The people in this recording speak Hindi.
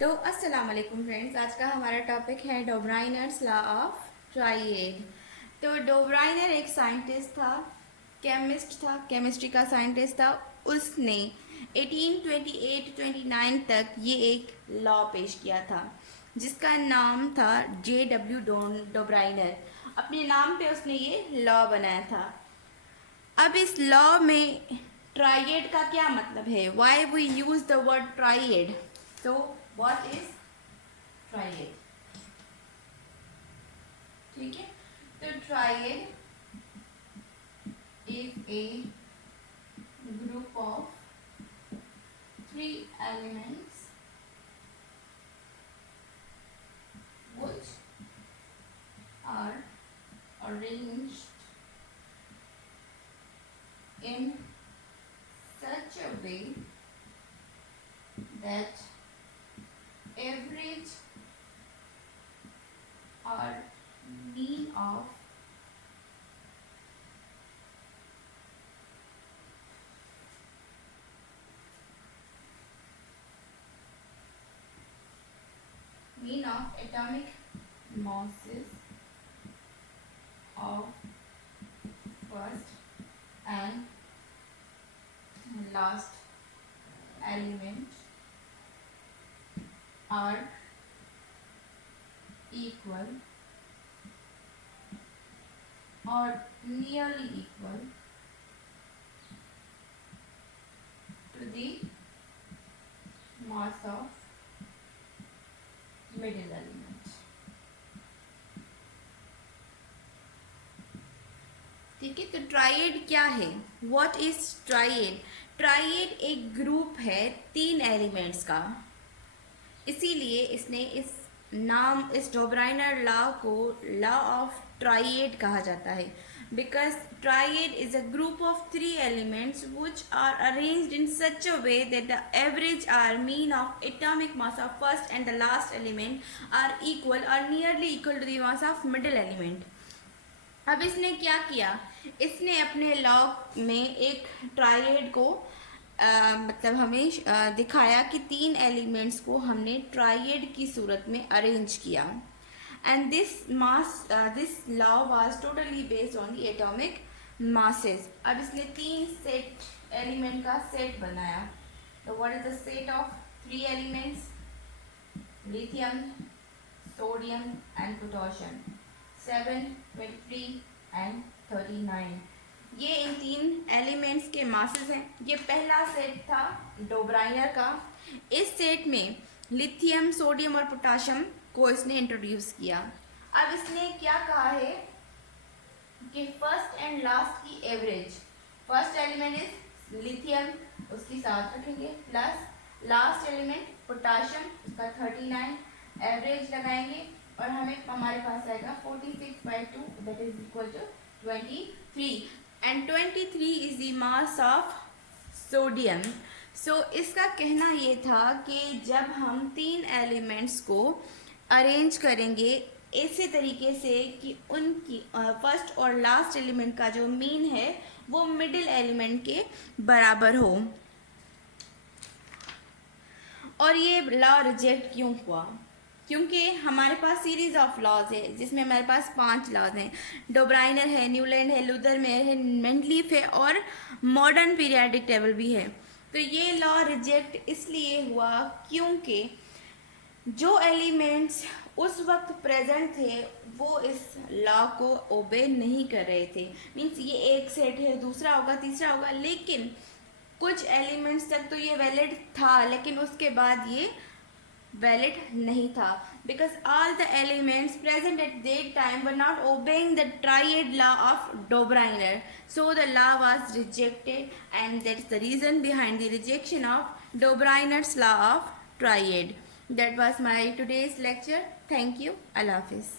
तो अस्सलाम वालेकुम फ्रेंड्स, आज का हमारा टॉपिक है डोब्राइनर्स लॉ ऑफ ट्राइएड। तो डोब्राइनर एक साइंटिस्ट था, केमिस्ट था, केमिस्ट्री का साइंटिस्ट था। उसने 1828-29 तक ये एक लॉ पेश किया था जिसका नाम था J.W. डोब्राइनर। अपने नाम पे उसने ये लॉ बनाया था। अब इस लॉ में ट्राइएड का क्या मतलब है, why we use the word triad. तो व्हाट इज ट्राइएड? ठीक है, तो triad is a group of 3 elements which are arranged in such a way that average or mean of atomic masses of first and last element are equal or nearly equal to the mass of middle element। ठीक है, तो ट्राइएड क्या है? What is triad? ट्राइएड एक ग्रुप है 3 एलिमेंट्स का, इसीलिए इसने इस डोब्राइनर लॉ को लॉ ऑफ ट्राइएड कहा जाता है। Because triad is a group of 3 elements which are arranged in such a way that the average or mean of atomic mass of first and the last element are equal or nearly equal to the mass of middle element। अब इसने क्या किया, इसने अपने लॉ में एक ट्राइएड को मतलब हमें दिखाया कि 3 एलिमेंट्स को हमने ट्राइएड की सूरत में अरेंज किया। And this law was totally based on the atomic masses. अब इसने 3 एलिमेंट का सेट बनाया। तो what is the set of 3 elements? Lithium, sodium and potassium. 7, 23 and 39 ये इन 3 एलिमेंट्स के मासेस हैं। ये पहला सेट था डोब्राइनर का। इस सेट में लिथियम, सोडियम और पोटेशियम को इसने इंट्रोड्यूस किया। अब इसने क्या कहा है कि फर्स्ट एंड लास्ट की average, first element is lithium, उसकी 7 रखेंगे, प्लस लास्ट एलिमेंट पोटेशियम, उसका 39, एवरेज लगाएंगे और हमारे पास आएगा 46/2, that is equal to 23। And 23 is the mass of sodium. So इसका कहना ये था कि जब हम 3 एलिमेंट्स को अरेंज करेंगे ऐसे तरीके से कि उनकी फर्स्ट और लास्ट एलिमेंट का जो मीन है वो मिडिल एलिमेंट के बराबर हो। और ये लॉ रिजेक्ट क्यों हुआ? क्योंकि हमारे पास सीरीज ऑफ लॉज है जिसमें हमारे पास 5 लॉज हैं। डोब्राइनर है, न्यूलैंड है, लुथर-मेयर है, मेंडलीफ है और मॉडर्न पीरियाडिक टेबल भी है। तो ये लॉ रिजेक्ट इसलिए हुआ क्योंकि जो एलिमेंट्स उस वक्त प्रेजेंट थे वो इस लॉ को ओबे नहीं कर रहे थे। मीन्स ये एक सेट है, दूसरा होगा, तीसरा होगा, लेकिन कुछ एलिमेंट्स तक तो ये वैलिड था, लेकिन उसके बाद ये valid नहीं था, because all the elements present at that time were not obeying the triad law of Dobriner, so the law was rejected, and that's the reason behind the rejection of Dobriner's law of triad. That was my today's lecture. Thank you. Allah Hafiz.